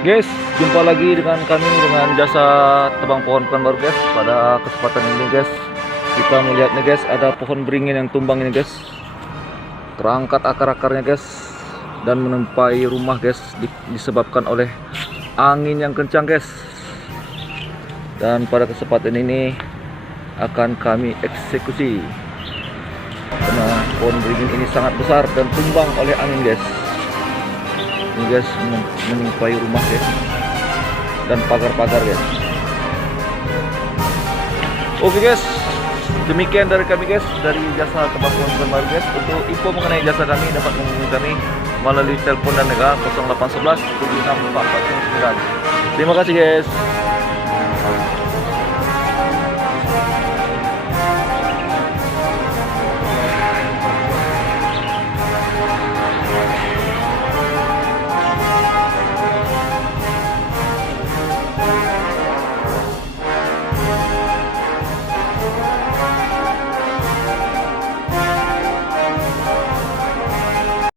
Guys, jumpa lagi dengan kami dengan jasa tebang pohon baru guys. Pada kesempatan ini guys, kita melihat nih guys, ada pohon beringin yang tumbang ini guys. Terangkat akar-akarnya guys dan menimpai rumah guys, disebabkan oleh angin yang kencang guys. Dan pada kesempatan ini akan kami eksekusi karena pohon beringin ini sangat besar dan tumbang oleh angin guys. Ini guys, menimpai rumah guys dan pagar-pagar guys. Oke guys, demikian dari kami guys, dari jasa tebang pohon baru guys. Untuk info mengenai jasa kami dapat menghubungi kami melalui telepon dan negara 0811 764409. Terima kasih guys.